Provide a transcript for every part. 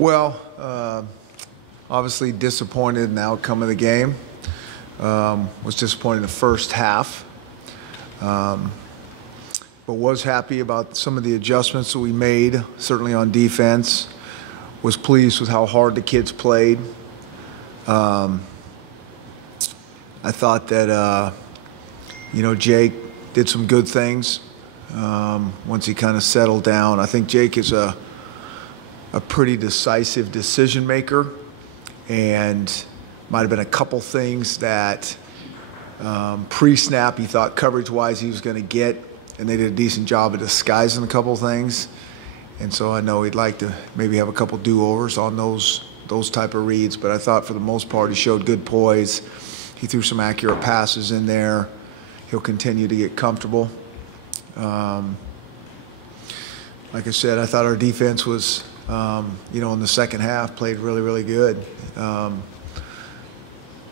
Well, obviously disappointed in the outcome of the game. Was disappointed in the first half. But was happy about some of the adjustments that we made, certainly on defense. Was pleased with how hard the kids played. I thought that, Jake did some good things once he kind of settled down. I think Jake is a pretty decisive decision maker, and might have been a couple things that pre-snap he thought coverage-wise he was going to get, and they did a decent job of disguising a couple things. And so I know he'd like to maybe have a couple do-overs on those type of reads, but I thought for the most part he showed good poise. He threw some accurate passes in there. He'll continue to get comfortable. Like I said, I thought our defense was, in the second half played really, really good. I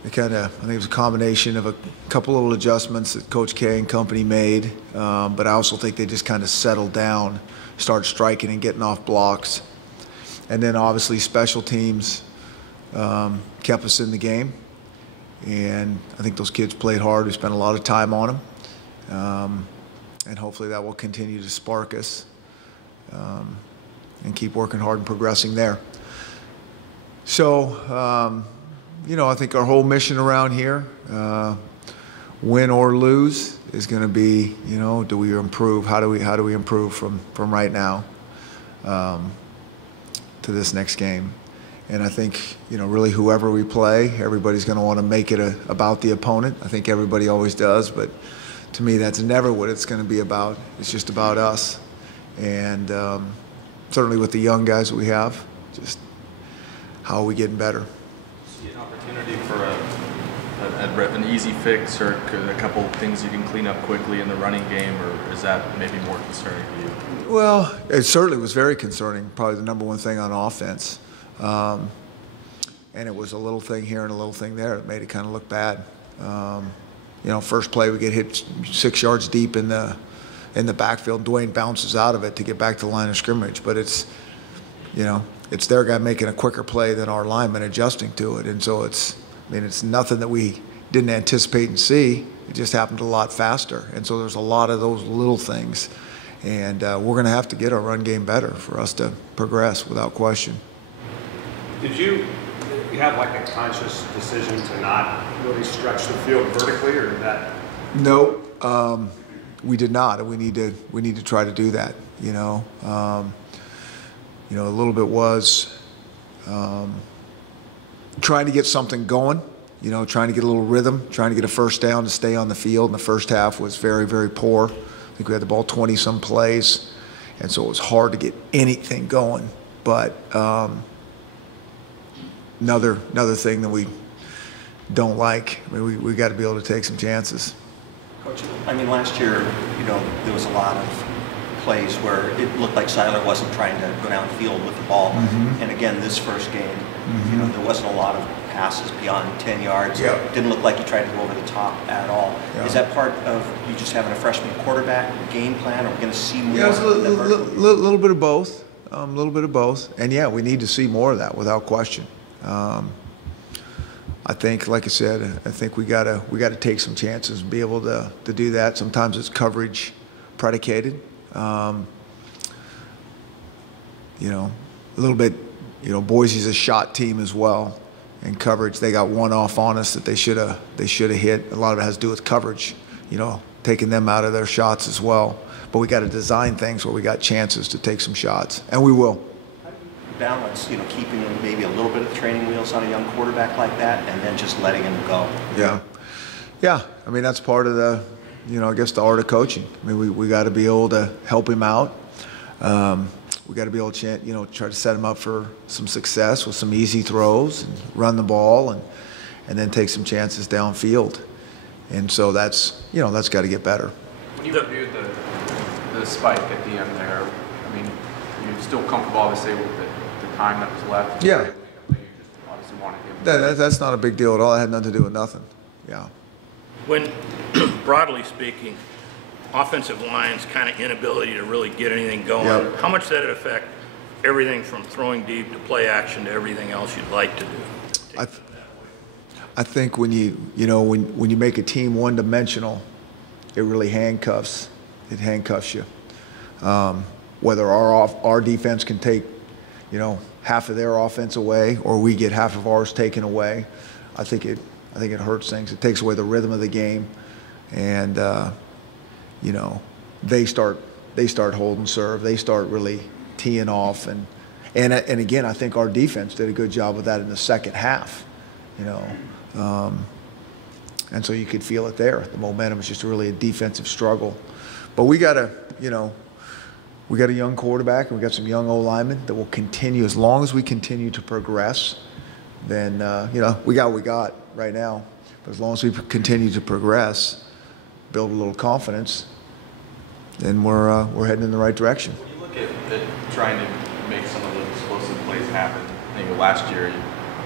think it was a combination of a couple little adjustments that Coach K and company made, but I also think they just kind of settled down, started striking and getting off blocks. And then obviously special teams kept us in the game, and I think those kids played hard. We spent a lot of time on them, and hopefully that will continue to spark us and keep working hard and progressing there. So, I think our whole mission around here, win or lose, is going to be, do we improve? How do we improve from right now to this next game? And I think, really whoever we play, everybody's going to want to make it about the opponent. I think everybody always does, but to me, that's never what it's going to be about. It's just about us. And certainly with the young guys that we have, just how are we getting better? See an opportunity for an easy fix or a couple of things you can clean up quickly in the running game, or is that maybe more concerning to you? Well, it certainly was very concerning, probably the number one thing on offense. And it was a little thing here and a little thing there that made it kind of look bad. First play we get hit 6 yards deep in the backfield. Dwayne bounces out of it to get back to the line of scrimmage, but it's their guy making a quicker play than our lineman adjusting to it. And so it's nothing that we didn't anticipate and see. It just happened a lot faster. And so there's a lot of those little things. And we're going to have to get our run game better for us to progress without question. Did you have like a conscious decision to not really stretch the field vertically, or did that? No, we did not. We need to try to do that. A little bit was trying to get something going, trying to get a little rhythm, trying to get a first down to stay on the field. And the first half was very, very poor. I think we had the ball 20-some plays, and so it was hard to get anything going. But another thing that we don't like, we got to be able to take some chances. Coach, last year, there was a lot of plays where it looked like Seiler wasn't trying to go downfield with the ball. Mm-hmm. And again, this first game, mm-hmm. There wasn't a lot of passes beyond 10 yards. Yep. It didn't look like he tried to go over the top at all. Yep. Is that part of you just having a freshman quarterback game plan? Are we going to see more? Yeah, it's a little bit of both. A little bit of both. And yeah, we need to see more of that without question. I think, like I said, I think we gotta take some chances and be able to do that. Sometimes it's coverage predicated. A little bit, Boise's a shot team as well, and coverage. They got one off on us that they should have hit. A lot of it has to do with coverage, taking them out of their shots as well. But we got to design things where we got chances to take some shots, and we will. How do you balance, keeping maybe a little bit of training wheels on a young quarterback like that, and then just letting him go? Yeah. That's part of the. I guess the art of coaching. We got to be able to help him out. We got to be able to, try to set him up for some success with some easy throws and run the ball, and then take some chances downfield. And so that's got to get better. When you reviewed the spike at the end there, you're still comfortable, obviously, with the time that was left? Yeah. You just obviously want to give that's not a big deal at all. It had nothing to do with nothing. Yeah. When, broadly speaking, offensive line's kind of inability to really get anything going, Yep. how much did it affect everything from throwing deep to play action to everything else you'd like to do. I think when you make a team one-dimensional, it really handcuffs you. Whether our defense can take, half of their offense away, or we get half of ours taken away, I think it hurts things. It takes away the rhythm of the game, and they start holding serve. They start really teeing off, and again, I think our defense did a good job of that in the second half. And so you could feel it there. The momentum is just really a defensive struggle. But we got a young quarterback, and we got some young O-linemen that will continue. As long as we continue to progress, then, we got what we got right now. But as long as we continue to progress, build a little confidence, then we're heading in the right direction. When you look at trying to make some of those explosive plays happen, I think last year,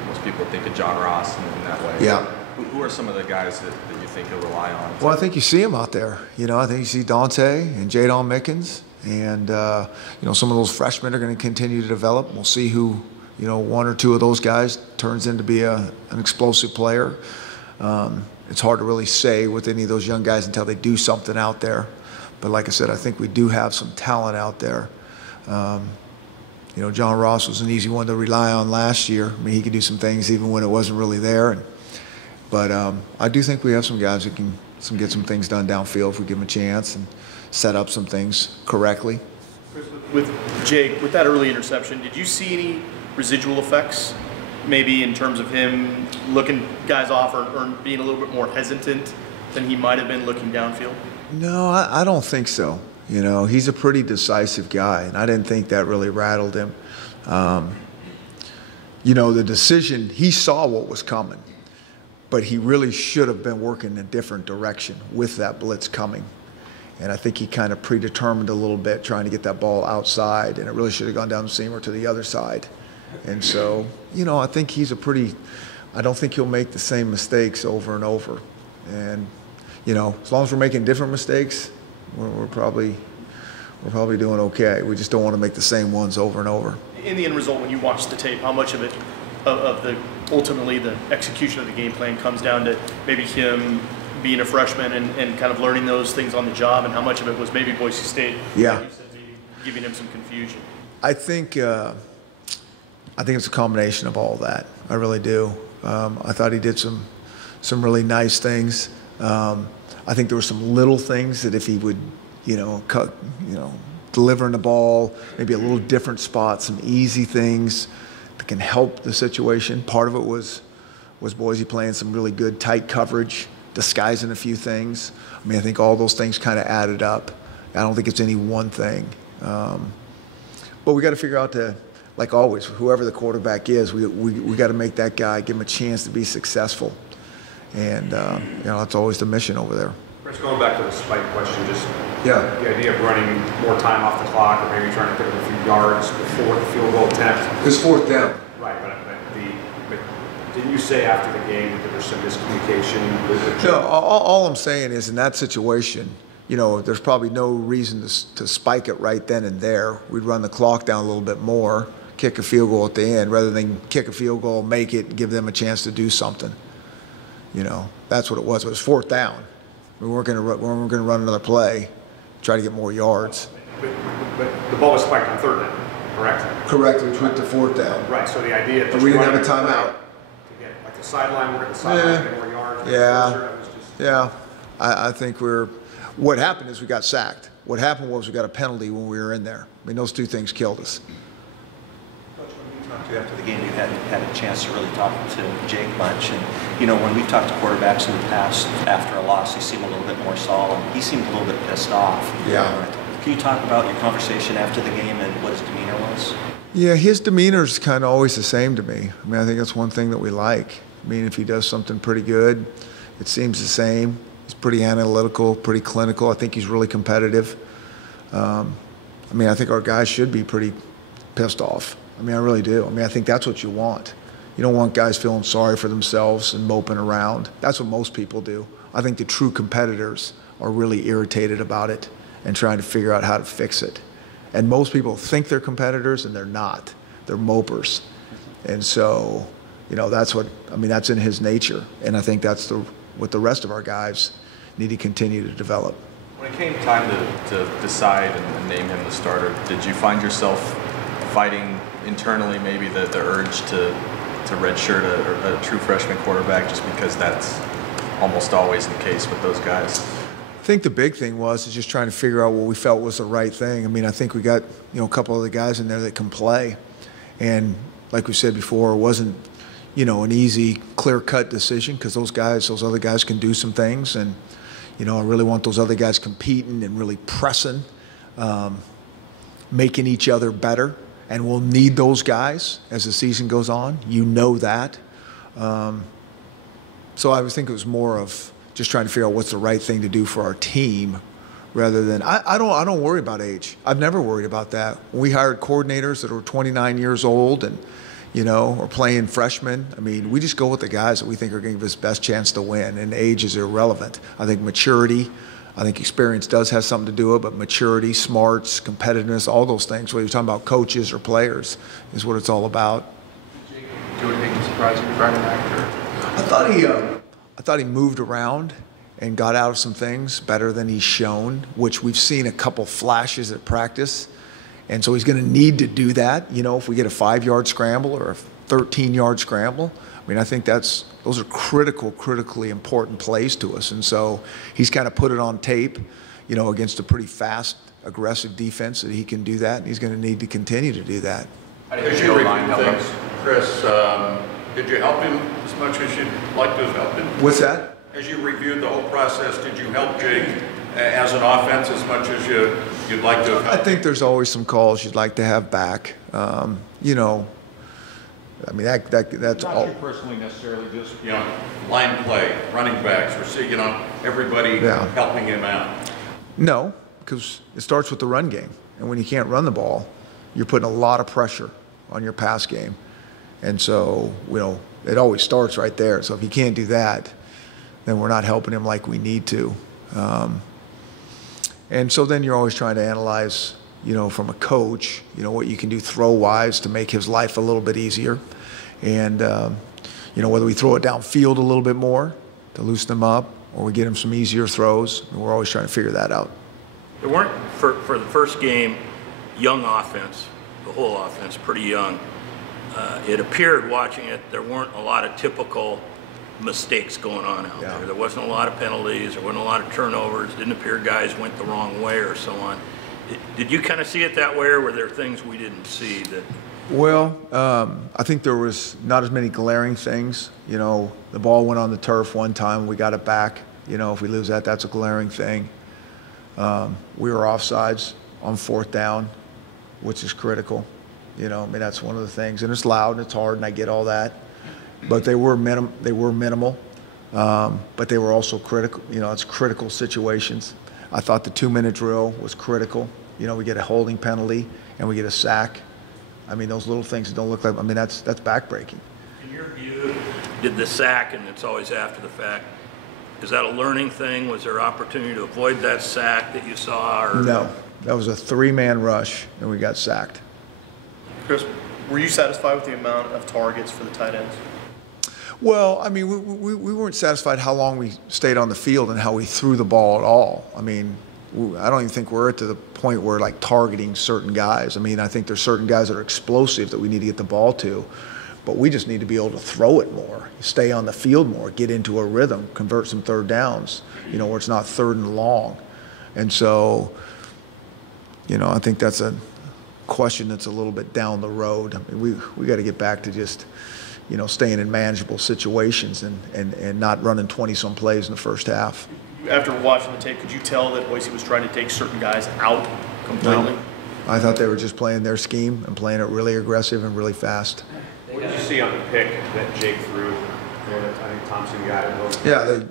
most people think of John Ross in that way. Yeah. Who are some of the guys that you think he'll rely on? Well, I think you see them out there. I think you see Dante and Jadon Mickens, and some of those freshmen are going to continue to develop. We'll see who, one or two of those guys turns into be an explosive player. It's hard to really say with any of those young guys until they do something out there. But like I said, I think we do have some talent out there. John Ross was an easy one to rely on last year. I mean, he could do some things even when it wasn't really there. But I do think we have some guys who can get some things done downfield if we give them a chance and set up some things correctly. With Jake, with that early interception, did you see any residual effects, maybe in terms of him looking guys off or being a little bit more hesitant than he might have been looking downfield? No, I don't think so. He's a pretty decisive guy, and I didn't think that really rattled him. The decision, he saw what was coming, but he really should have been working in a different direction with that blitz coming. And I think he kind of predetermined a little bit trying to get that ball outside, and it really should have gone down the seam or to the other side. And so, I think I don't think he'll make the same mistakes over and over. And, as long as we're making different mistakes, we're probably doing okay. We just don't want to make the same ones over and over. In the end result, when you watch the tape, how much of it, ultimately the execution of the game plan comes down to maybe him being a freshman and kind of learning those things on the job, and how much of it was maybe Boise State, yeah, like you said, maybe giving him some confusion? I think it's a combination of all that. I really do. I thought he did some really nice things. I think there were some little things that if he would, delivering the ball, maybe a little different spot, some easy things that can help the situation. Part of it was Boise playing some really good tight coverage, disguising a few things. I mean, I think all those things kind of added up. I don't think it's any one thing. But we got to figure out like always, whoever the quarterback is, we got to make that guy, give him a chance to be successful. And, that's always the mission over there. Chris, going back to the spike question, just the idea of running more time off the clock, or maybe trying to pick up a few yards before the field goal attempt. It's fourth down. Right, but didn't you say after the game that there was some miscommunication? No, all I'm saying is in that situation, there's probably no reason to spike it right then and there. We'd run the clock down a little bit more, kick a field goal at the end, rather than kick a field goal, make it, and give them a chance to do something. That's what it was. It was fourth down. We weren't going to run another play, try to get more yards. But the ball was spiked on third down, correct? Correct, which went to fourth down. Right, so the idea that we didn't have a timeout. To get like the sideline, we're at the sideline, get more yards. Yeah. I think what happened is we got sacked. What happened was we got a penalty when we were in there. I mean, those two things killed us. Coach, when we talked to you after the game, you had a chance to really talk to Jake much. And, when we've talked to quarterbacks in the past, after a loss, they seem a little bit more solemn. He seemed a little bit pissed off. Yeah. Can you talk about your conversation after the game and what his demeanor was? Yeah, his demeanor is kind of always the same to me. I mean, I think that's one thing that we like. I mean, if he does something pretty good, it seems the same. He's pretty analytical, pretty clinical. I think he's really competitive. I think our guys should be pretty pissed off. I mean, I really do. I mean, I think that's what you want. You don't want guys feeling sorry for themselves and moping around. That's what most people do. I think the true competitors are really irritated about it and trying to figure out how to fix it. And most people think they're competitors, and they're not. They're mopers. And so, you know, that's what, I mean, that's in his nature. And I think that's what the rest of our guys need to continue to develop. When it came time to decide and name him the starter, did you find yourself fighting internally maybe the urge to redshirt a true freshman quarterback, just because that's almost always the case with those guys? I think the big thing was just trying to figure out what we felt was the right thing. I mean, I think we got, you know, a couple of the guys in there that can play. And like we said before, it wasn't, you know, an easy, clear-cut decision, because those other guys can do some things. And, you know, I really want those other guys competing and really pressing, making each other better. And we'll need those guys as the season goes on. You know that. So I think it was more of just trying to figure out what's the right thing to do for our team, rather than I don't worry about age. I've never worried about that. When we hired coordinators that were 29 years old and, you know, or playing freshmen, I mean, we just go with the guys that we think are going to give us best chance to win, and age is irrelevant. I think maturity, I think experience does have something to do with it, but maturity, smarts, competitiveness, all those things, whether you're talking about coaches or players, is what it's all about. Did Jake do anything surprising Friday night? I thought he moved around and got out of some things better than he's shown, which we've seen a couple flashes at practice. And so he's going to need to do that. You know, if we get a 5-yard scramble or a 13-yard scramble, I mean, I think those are critically important plays to us. And so he's kind of put it on tape, you know, against a pretty fast, aggressive defense, that he can do that. And he's going to need to continue to do that. As you review things, Chris, did you help him as much as you'd like to have helped him? What's that? As you reviewed the whole process, did you help Jake as an offense as much as you'd like to have helped? I think there's always some calls you'd like to have back. You know, I mean, that's all. Not you personally necessarily, just, you know, line play, running backs, or, you know, everybody helping him out. No, because it starts with the run game. And when you can't run the ball, you're putting a lot of pressure on your pass game. And so, you know, it always starts right there. So if you can't do that, then we're not helping him like we need to. And so then you're always trying to analyze, you know, from a coach, you know, what you can do throw-wise to make his life a little bit easier. And, you know, whether we throw it downfield a little bit more to loosen him up, or we get him some easier throws. And we're always trying to figure that out. There weren't, for the first game, young offense, the whole offense, pretty young. It appeared, watching it, there weren't a lot of typical mistakes going on out there. There wasn't a lot of penalties, there wasn't a lot of turnovers. Didn't appear guys went the wrong way or so on. Did you kind of see it that way, or were there things we didn't see that? Well, I think there was not as many glaring things. You know, the ball went on the turf one time, we got it back. You know, if we lose that, that's a glaring thing. We were offsides on 4th down, which is critical. You know, I mean, that's one of the things. And it's loud and it's hard, and I get all that. But they were minimal. But they were also critical. You know, it's critical situations. I thought the 2-minute drill was critical. You know, we get a holding penalty and we get a sack. I mean, those little things that don't look like, I mean, that's backbreaking. In your view, did the sack, and it's always after the fact, is that a learning thing? Was there opportunity to avoid that sack that you saw? Or? No, that was a 3-man rush and we got sacked. Chris, were you satisfied with the amount of targets for the tight ends? Well, I mean, we weren't satisfied how long we stayed on the field and how we threw the ball at all. I mean, I don't even think we're at the point where like targeting certain guys. I mean, I think there's certain guys that are explosive that we need to get the ball to, but we just need to be able to throw it more, stay on the field more, get into a rhythm, convert some 3rd downs, you know, where it's not 3rd and long. And so, you know, I think that's a question that's a little bit down the road. I mean, we got to get back to just, you know, staying in manageable situations and not running 20-some plays in the first half. After watching the tape, could you tell that Boise was trying to take certain guys out completely? No. I thought they were just playing their scheme and playing it really aggressive and really fast. What did you see on the pick that Jake threw? I think Thompson got it. Yeah,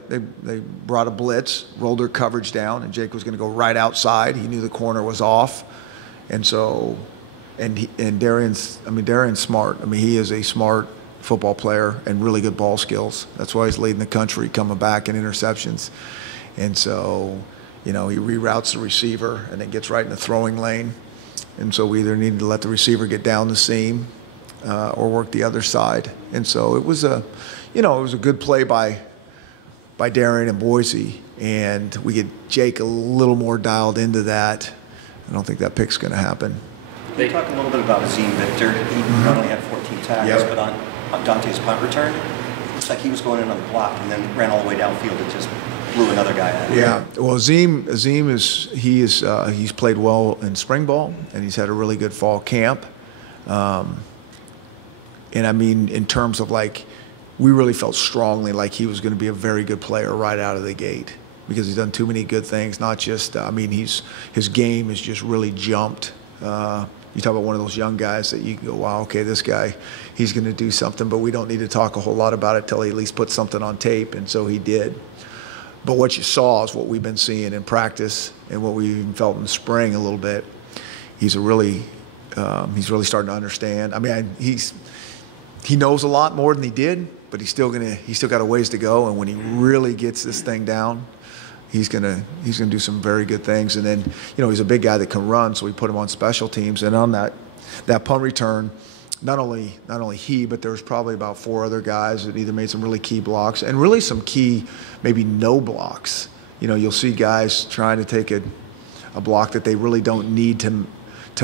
they brought a blitz, rolled their coverage down, and Jake was going to go right outside. He knew the corner was off. And so, Darian's smart. I mean, he is a smart football player and really good ball skills. That's why he's leading the country coming back in interceptions. And so, you know, he reroutes the receiver and then gets right in the throwing lane. And so we either needed to let the receiver get down the seam or work the other side. And so it was a, it was a good play by Darren and Boise, and we get Jake a little more dialed into that. I don't think that pick's going to happen. They talk a little bit about Azim Victor. He not only had 14 tackles, but on Dante's punt return, looks like he was going in on the block and then ran all the way downfield and just blew another guy out. Yeah, well, Azim he's played well in spring ball, and he's had a really good fall camp. And I mean, in terms of like, we really felt strongly like he was going to be a very good player right out of the gate because he's done too many good things. Not just, I mean, his game has just really jumped. You talk about one of those young guys that you go, wow, okay, this guy, he's going to do something, but we don't need to talk a whole lot about it till he at least puts something on tape, and so he did. But what you saw is what we've been seeing in practice and what we even felt in the spring a little bit. He's really starting to understand. I mean, he knows a lot more than he did, but he's still got a ways to go. And when he really gets this thing down, he's gonna do some very good things. And then, he's a big guy that can run, so we put him on special teams. And on that punt return, not only he, but there was probably about 4 other guys that either made some really key blocks and really some key, maybe no blocks. You'll see guys trying to take a block that they really don't need to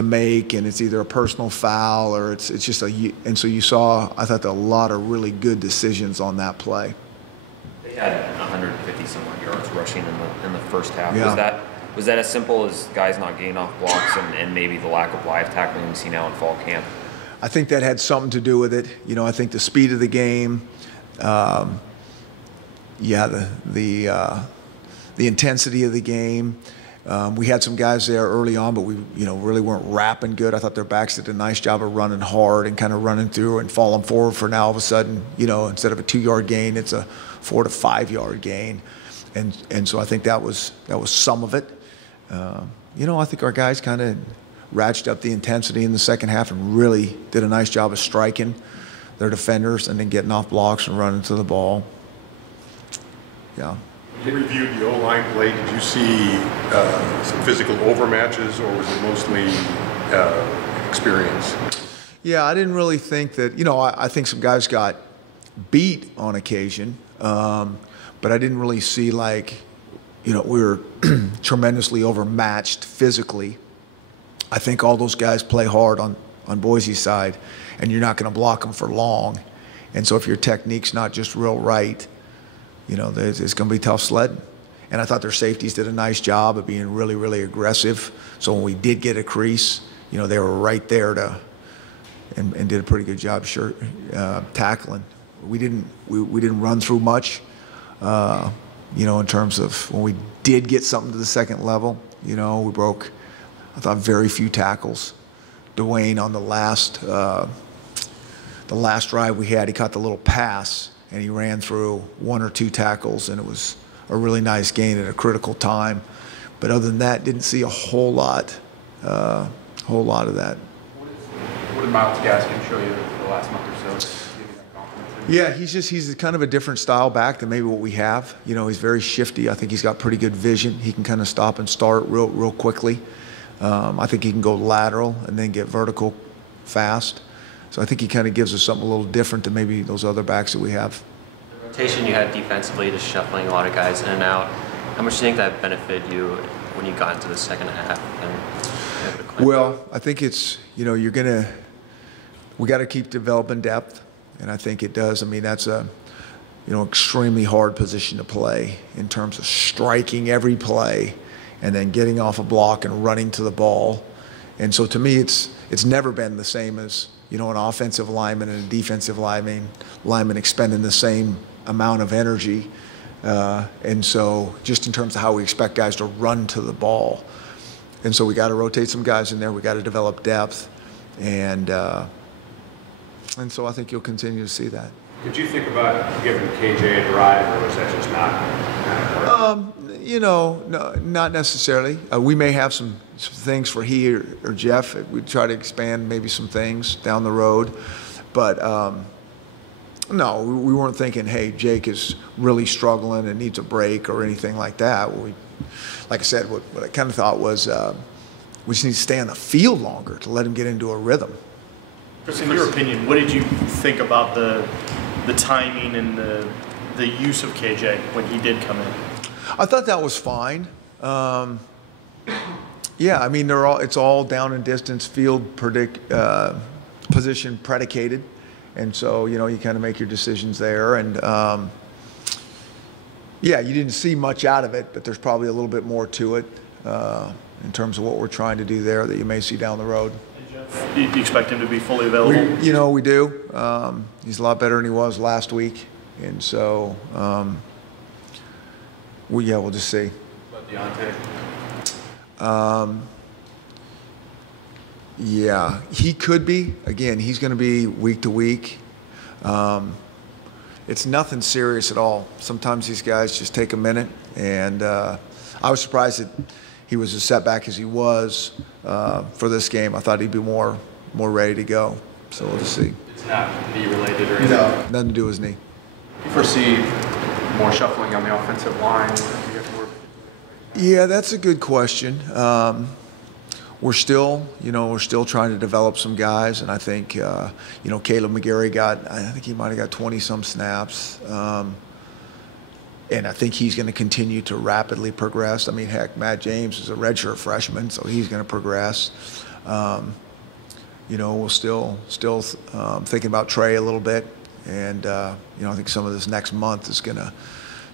make, and it's either a personal foul or it's just and so you saw, I thought, a lot of really good decisions on that play. They had 150 some odd yards rushing in the first half. Yeah. Was that as simple as guys not getting off blocks and maybe the lack of live tackling we see now in fall camp? I think that had something to do with it. I think the speed of the game, the intensity of the game. We had some guys there early on, but we really weren't rapping good. I thought their backs did a nice job of running hard and kind of running through and falling forward for now all of a sudden, instead of a 2-yard gain, it's a 4 to 5 yard gain. And so I think that was some of it. I think our guys kind of ratcheted up the intensity in the second half and really did a nice job of striking their defenders and then getting off blocks and running to the ball. Yeah. You reviewed the O-line play. Did you see some physical overmatches, or was it mostly experience? Yeah, I didn't really think that. I think some guys got beat on occasion, but I didn't really see we were tremendously overmatched physically. I think all those guys play hard on Boise's side, and you're not going to block them for long. And so if your technique's not just real right, it's going to be tough sledding. And I thought their safeties did a nice job of being really, really aggressive. So when we did get a crease, they were right there and did a pretty good job tackling. We didn't run through much, in terms of when we did get something to the second level. We broke, I thought, very few tackles. Dwayne on the last drive we had, he caught the little pass, and he ran through 1 or 2 tackles, and it was a really nice gain at a critical time. But other than that, didn't see a whole lot of that. What did Miles Gaskin show you the last month or so? Give you that confidence? Yeah, he's kind of a different style back than maybe what we have. He's very shifty. I think he's got pretty good vision. He can kind of stop and start real quickly. I think he can go lateral and then get vertical fast. So I think he kind of gives us something a little different than maybe those other backs that we have. The rotation you had defensively, just shuffling a lot of guys in and out, how much do you think that benefited you when you got into the second half? Well, I think it's, we got to keep developing depth, and I think it does. I mean, that's a, extremely hard position to play in terms of striking every play and then getting off a block and running to the ball. And so to me, it's never been the same as, an offensive lineman and a defensive lineman expending the same amount of energy. And so just in terms of how we expect guys to run to the ball. And so we got to rotate some guys in there. We got to develop depth. And so I think you'll continue to see that. Did you think about giving KJ a drive, or was that just not no, not necessarily. We may have some things for he or Jeff. We'd try to expand maybe some things down the road. But no, we weren't thinking, hey, Jake is really struggling and needs a break or anything like that. Like I said, what I kind of thought was We just need to stay on the field longer to let him get into a rhythm. Chris, in your opinion, what did you think about the timing and the use of KJ when he did come in? I thought that was fine. Yeah, I mean, it's all down and distance, field position predicated. And so, you know, you kind of make your decisions there. And yeah, you didn't see much out of it, but there's probably a little bit more to it in terms of what we're trying to do there that you may see down the road. Do you expect him to be fully available? We do. He's a lot better than he was last week. And so, we'll just see. About Deontay? Yeah, he could be. Again, he's going to be week to week. It's nothing serious at all. Sometimes these guys just take a minute, and I was surprised that he was as setback as he was for this game. I thought he'd be more ready to go. So we'll just see. It's not knee related or anything? No, nothing to do with his knee. Do you foresee more shuffling on the offensive line? Yeah, that's a good question. We're still trying to develop some guys, and I think, Caleb McGarry I think he might have got 20-some snaps, and I think he's going to continue to rapidly progress. I mean, heck, Matt James is a redshirt freshman, so he's going to progress. We're still thinking about Trey a little bit, and I think some of this next month is going to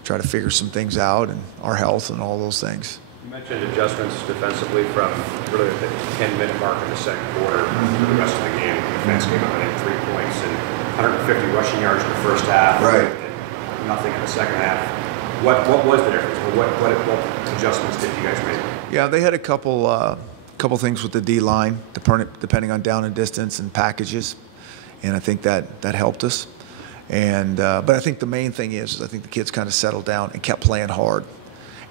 try to figure some things out and our health and all those things. You mentioned adjustments defensively from really the 10-minute mark in the second quarter to the rest of the game. The defense came up, I think, 3 points and 150 rushing yards in the first half. Right. And nothing in the second half. What was the difference? What adjustments did you guys make? Yeah, they had a couple things with the D-line, depending on down and distance and packages, and I think that helped us. And but I think the main thing is I think the kids kind of settled down and kept playing hard.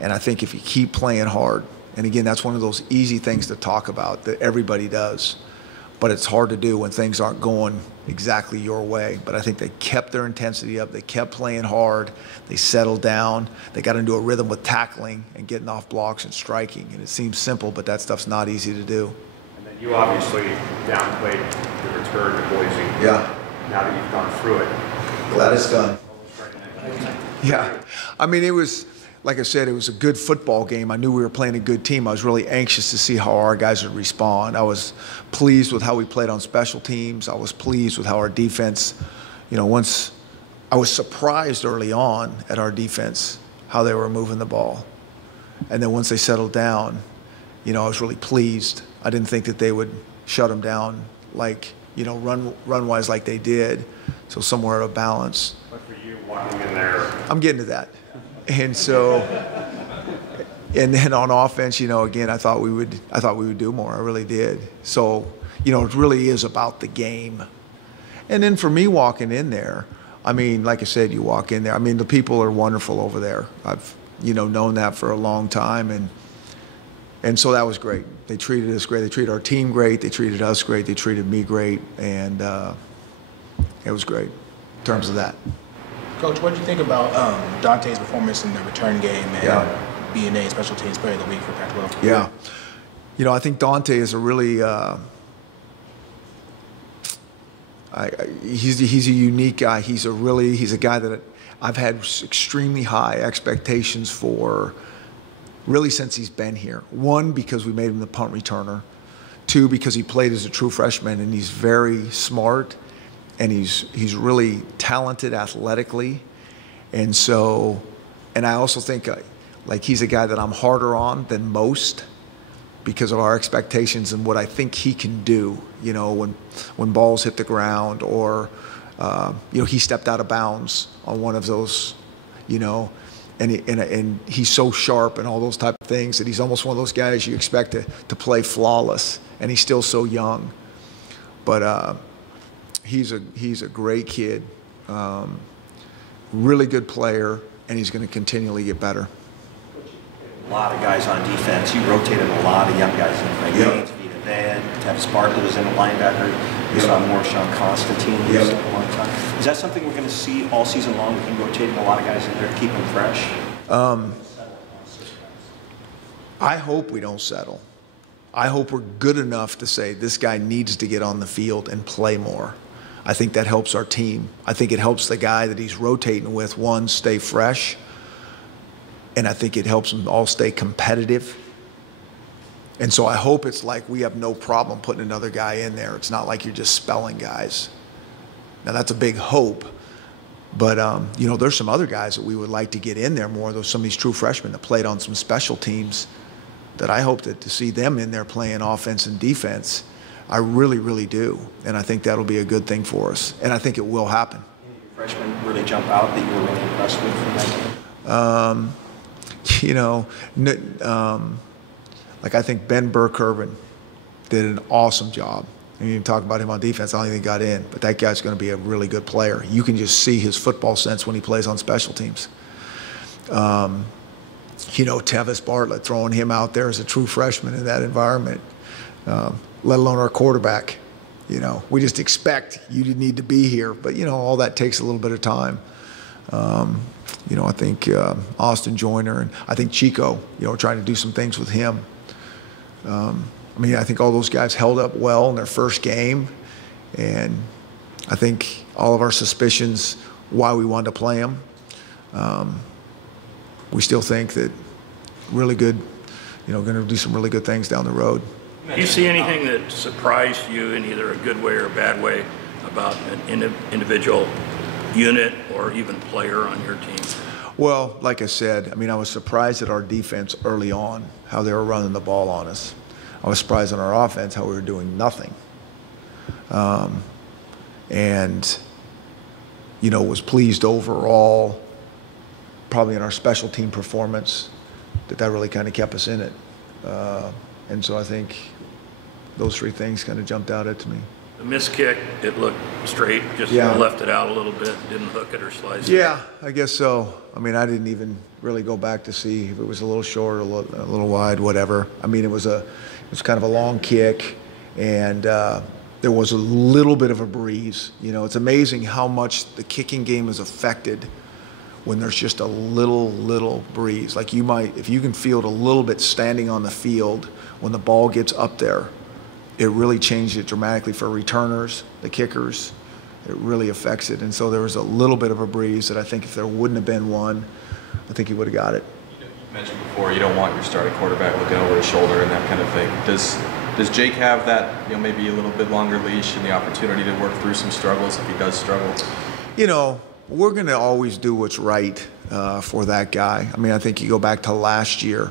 And I think if you keep playing hard, and again, that's one of those easy things to talk about that everybody does, but it's hard to do when things aren't going exactly your way. But I think they kept their intensity up. They kept playing hard. They settled down. They got into a rhythm with tackling and getting off blocks and striking. And it seems simple, but that stuff's not easy to do. And then you obviously downplayed the return to Boise. Yeah. Now that you've gone through it. Glad it's done. Yeah. I mean, it was, like I said, it was a good football game. I knew we were playing a good team. I was really anxious to see how our guys would respond. I was pleased with how we played on special teams. I was pleased with how our defense, once I was surprised early on at our defense, how they were moving the ball. And then once they settled down, I was really pleased. I didn't think that they would shut them down like, run-wise like they did. So somewhere at a balance. But for you, walking in there. I'm getting to that. And so, and then on offense, again, I thought we would do more. I really did. So, it really is about the game. And then for me walking in there, I mean, like I said, you walk in there. I mean, the people are wonderful over there. I've, known that for a long time, and so that was great. They treated us great. They treated our team great. They treated us great. They treated me great, and it was great in terms of that. Coach, what did you think about Dante's performance in the return game and being a special teams player of the week for Pac-12? Yeah. I think Dante is a really he's a unique guy. He's a guy that I've had extremely high expectations for really since he's been here. One, because we made him the punt returner. Two, because he played as a true freshman, and he's very smart. And he's really talented athletically, and I also think he's a guy that I'm harder on than most because of our expectations and what I think he can do. When balls hit the ground or he stepped out of bounds on one of those, and he's so sharp and all those type of things that he's almost one of those guys you expect to play flawless, and he's still so young, but. He's a great kid, really good player, and he's going to continually get better. A lot of guys on defense. You rotated a lot of young guys in. Gaines, Vita Van, Tevis Bartlett was in the linebacker. We saw more Sean Constantine a long time. Is that something we're going to see all season long? With him rotating a lot of guys in there to keep them fresh? I hope we don't settle. I hope we're good enough to say this guy needs to get on the field and play more. I think that helps our team. I think it helps the guy that he's rotating with, one, stay fresh, and I think it helps them all stay competitive. And so I hope it's like we have no problem putting another guy in there. It's not like you're just spelling guys. Now, that's a big hope. But, you know, there's some other guys that we would like to get in there more, though, some of these true freshmen that played on some special teams that I hope that to see them in there playing offense and defense. I really, really do. And I think that'll be a good thing for us. And I think it will happen. Freshmen really jump out that you were really impressed with from that game? You know, like I think Ben Burke-Irvin did an awesome job. I mean, you talk about him on defense, I don't think he got in, but that guy's going to be a really good player. You can just see his football sense when he plays on special teams. You know, Tevis Bartlett, throwing him out there as a true freshman in that environment, let alone our quarterback. You know, we just expect you to need to be here, but, you know, all that takes a little bit of time. You know, I think Austin Joyner and I think Chico, you know, trying to do some things with him. I mean, I think all those guys held up well in their first game, and I think all of our suspicions why we wanted to play them, we still think that really good, you know, going to do some really good things down the road. Do you see anything that surprised you in either a good way or a bad way about an individual unit or even player on your team? Well, like I said, I mean, I was surprised at our defense early on, how they were running the ball on us. I was surprised on our offense, how we were doing nothing. And, you know, was pleased overall, probably in our special team performance, that really kind of kept us in it. And so I think those three things kind of jumped out at me. The missed kick, it looked straight, just left it out a little bit, didn't hook it or slice it. Yeah, I guess so. I mean, I didn't even really go back to see if it was a little short or a little wide, whatever. I mean, it was kind of a long kick, and there was a little bit of a breeze. You know, it's amazing how much the kicking game is affected when there's just a little breeze. Like you might, if you can feel it a little bit standing on the field when the ball gets up there, it really changed it dramatically for returners, the kickers. It really affects it. And so there was a little bit of a breeze that I think if there wouldn't have been one, I think he would have got it. You mentioned before you don't want your starting quarterback looking over his shoulder and that kind of thing. Does Jake have that, you know, maybe a little bit longer leash and the opportunity to work through some struggles if he does struggle? You know, we're going to always do what's right for that guy. I mean, I think you go back to last year,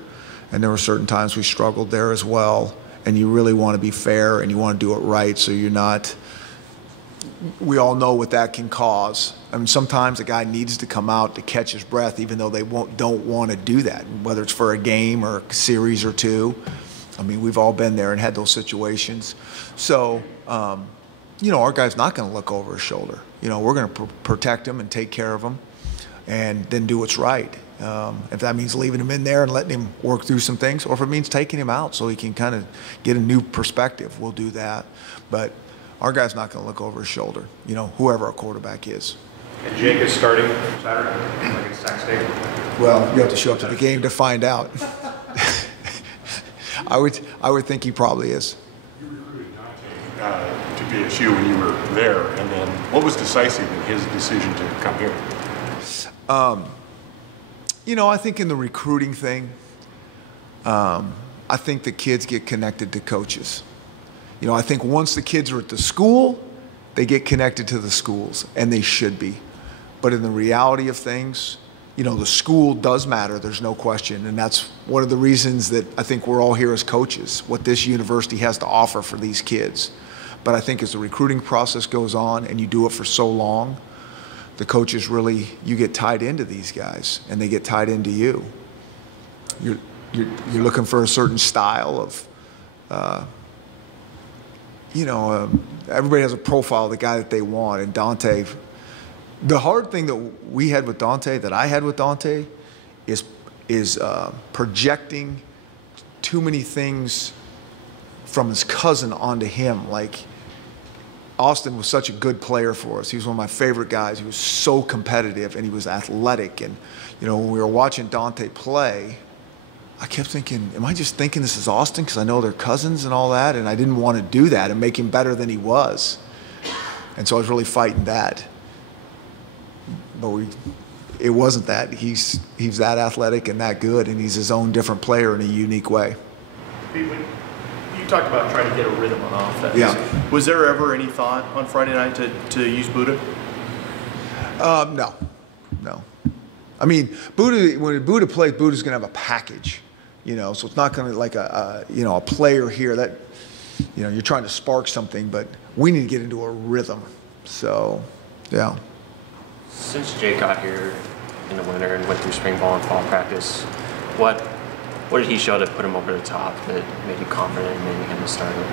and there were certain times we struggled there as well. And you really want to be fair and you want to do it right, so you're not. We all know what that can cause. I mean, sometimes a guy needs to come out to catch his breath, even though they don't want to do that, whether it's for a game or a series or two. I mean, we've all been there and had those situations. So, you know, our guy's not going to look over his shoulder. You know, we're going to protect him and take care of him, and then do what's right. If that means leaving him in there and letting him work through some things, or if it means taking him out so he can kind of get a new perspective, we'll do that. But our guy's not going to look over his shoulder, you know, whoever our quarterback is. And Jake is starting Saturday against Sac State. Well, you have to show up to the game to find out. I would think he probably is. You recruited Dante to BSU when you were there, and then what was decisive in his decision to come here? You know, I think in the recruiting thing, I think the kids get connected to coaches. You know, I think once the kids are at the school, they get connected to the schools, and they should be. But in the reality of things, you know, the school does matter, there's no question, and that's one of the reasons that I think we're all here as coaches, what this university has to offer for these kids. But I think as the recruiting process goes on and you do it for so long, the coaches really, you get tied into these guys, and they get tied into you. You're looking for a certain style of, you know, everybody has a profile of the guy that they want, and Dante, the hard thing that we had with Dante, that I had with Dante, is projecting too many things from his cousin onto him. Like, Austin was such a good player for us. He was one of my favorite guys. He was so competitive, and he was athletic. And, you know, when we were watching Dante play, I kept thinking, am I just thinking this is Austin because I know they're cousins and all that? And I didn't want to do that and make him better than he was. And so I was really fighting that. But it wasn't that. He's that athletic and that good, and he's his own different player in a unique way. Pete, when you talked about trying to get a rhythm on offense. Yeah. Was there ever any thought on Friday night to use Buddha? No. I mean, when Buddha plays, Buddha's going to have a package, you know, so it's not going to like a player here that, you know, you're trying to spark something, but we need to get into a rhythm. So, yeah. Since Jake got here in the winter and went through spring ball and fall practice, what did he show to put him over the top that made you confident in making him the starter?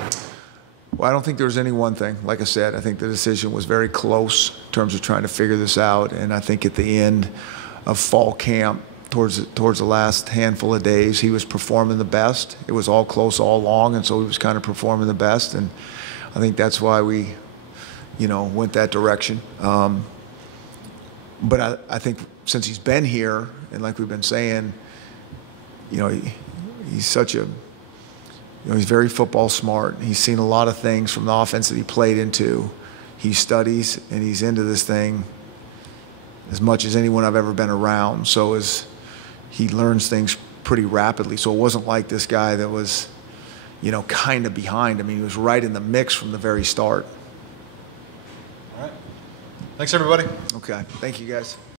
Well, I don't think there was any one thing. Like I said, I think the decision was very close in terms of trying to figure this out. And I think at the end of fall camp, towards the last handful of days, he was performing the best. It was all close all along, and so he was kind of performing the best. And I think that's why we, you know, went that direction. But I think since he's been here, and like we've been saying, you know, he's such a, you know, he's very football smart. He's seen a lot of things from the offense that he played into. He studies and he's into this thing as much as anyone I've ever been around. So he learns things pretty rapidly. So it wasn't like this guy that was, you know, kind of behind. I mean, he was right in the mix from the very start. All right. Thanks, everybody. Okay. Thank you, guys.